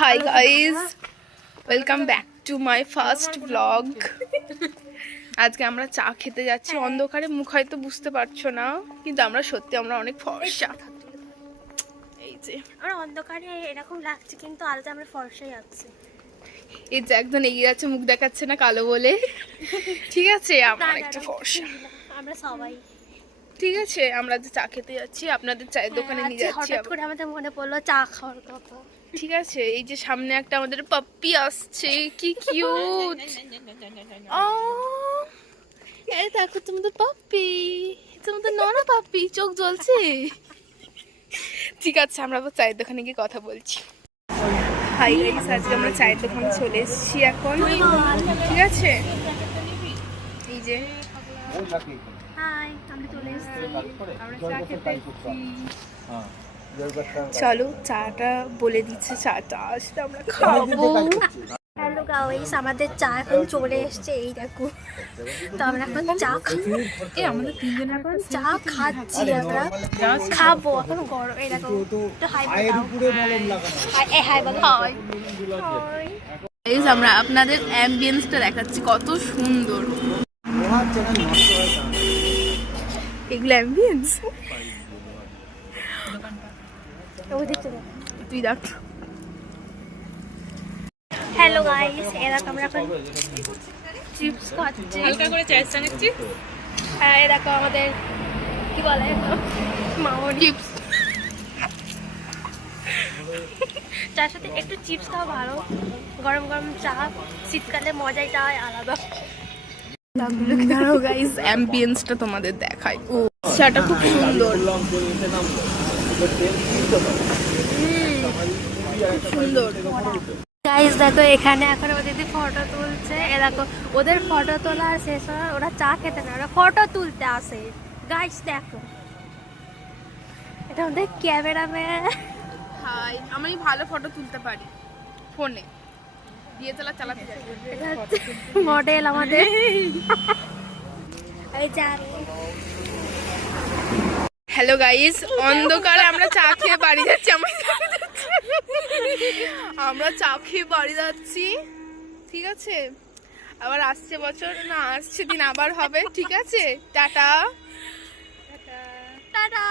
Hi guys, welcome back to my first blog. আজকে আমরা চা খেতে যাচ্ছি অন্ধকারে। মুখ হয়তো বুঝতে পারছো না, কিন্তু আমরা সত্যি আমরা অনেক ফর্সা। এই যে আমরা অন্ধকারে এরকম লাগছে, কিন্তু আলাদা আমরা ফর্সাই আছি। এই যে একজন এগিয়ে যাচ্ছে, মুখ দেখাচ্ছে না কালো বলে। ঠিক আছে, আমরা একটা ফর্সা, আমরা সবাই ঠিক আছে। আমরা যে চা খেতে যাচ্ছি, আপনাদের চায়ের দোকানে নিয়ে যাচ্ছি। হঠাৎ করে আমাদের মনে পড়লো চা খাওয়ার কথা। ঠিক আছে, এই যে সামনে একটা আমাদের পাপ্পি আসছে, কি কিউট। এই দেখো তোমাদের পাপ্পি, তোমাদের ননা পাপ্পি, চোখ জ্বলছে। ঠিক আছে, আমরা আবার চায়ের দোকানে গিয়ে কথা বলছি। হাই গাইস, আজকে আমরা চায়ের দোকানে চলে এসেছি এখন। ঠিক আছে, এই যে হাই, আমরা চলে এসেছি। আমরা চা খেতে এসেছি। চলো চাটা বলে দিচ্ছে, চাটা আসলে আমরা খাবো। হ্যালো গাইস, আমাদের চা এখন চলে এসেছে, এই দেখো। তো আমরা এখন চা খাবো। আমাদের তিনজনের এখন চা খাচ্ছি, আমরা খাবো এখন গরম। এই দেখো, একটু হাই বলো। গাইস, আমরা আপনাদের অ্যাম্বিয়েন্সটা দেখাচ্ছি, কত সুন্দর এগুলো অ্যাম্বিয়েন্স। তুই দেখ। হ্যালো গাইস, এরকম আমরা এখন চিপস খাচ্ছি, হালকা করে চায়ের সঙ্গে চিপস। হ্যাঁ এই দেখো আমাদের কি বলে মামনি চিপস। চার সাথে একটু চিপস খাওয়া ভালো। গরম গরম চা শীতকালে মজাটাই আলাদা। দাঁড়াও গাইস, অ্যাম্বিয়েন্সটা তোমাদের দেখাই। ও চাটা খুব সুন্দর, খুব সুন্দর। গাইস দেখো, এখানে এখন ওদের দিদি ফটো তুলছে। এ দেখো, ওদের ফটো তোলা শেষ হয়, ওরা চা খেতে না, ওরা ফটো তুলতে আসে। গাইস দেখো, এটা আমাদের ক্যামেরাম্যান। হাই, আমি ভালো ফটো তুলতে পারি ফোনে, ডিএসএলআর চালাতে জানি। মডেল আমাদের। এই যা হ্যালো গাইস, অন্ধকারে আমরা চা খেয়ে বাড়ি যাচ্ছি। আমরা চা খেয়ে বাড়ি যাচ্ছি, ঠিক আছে। আবার আসছে বছর না, আসছে দিন আবার হবে, ঠিক আছে। Tata tata.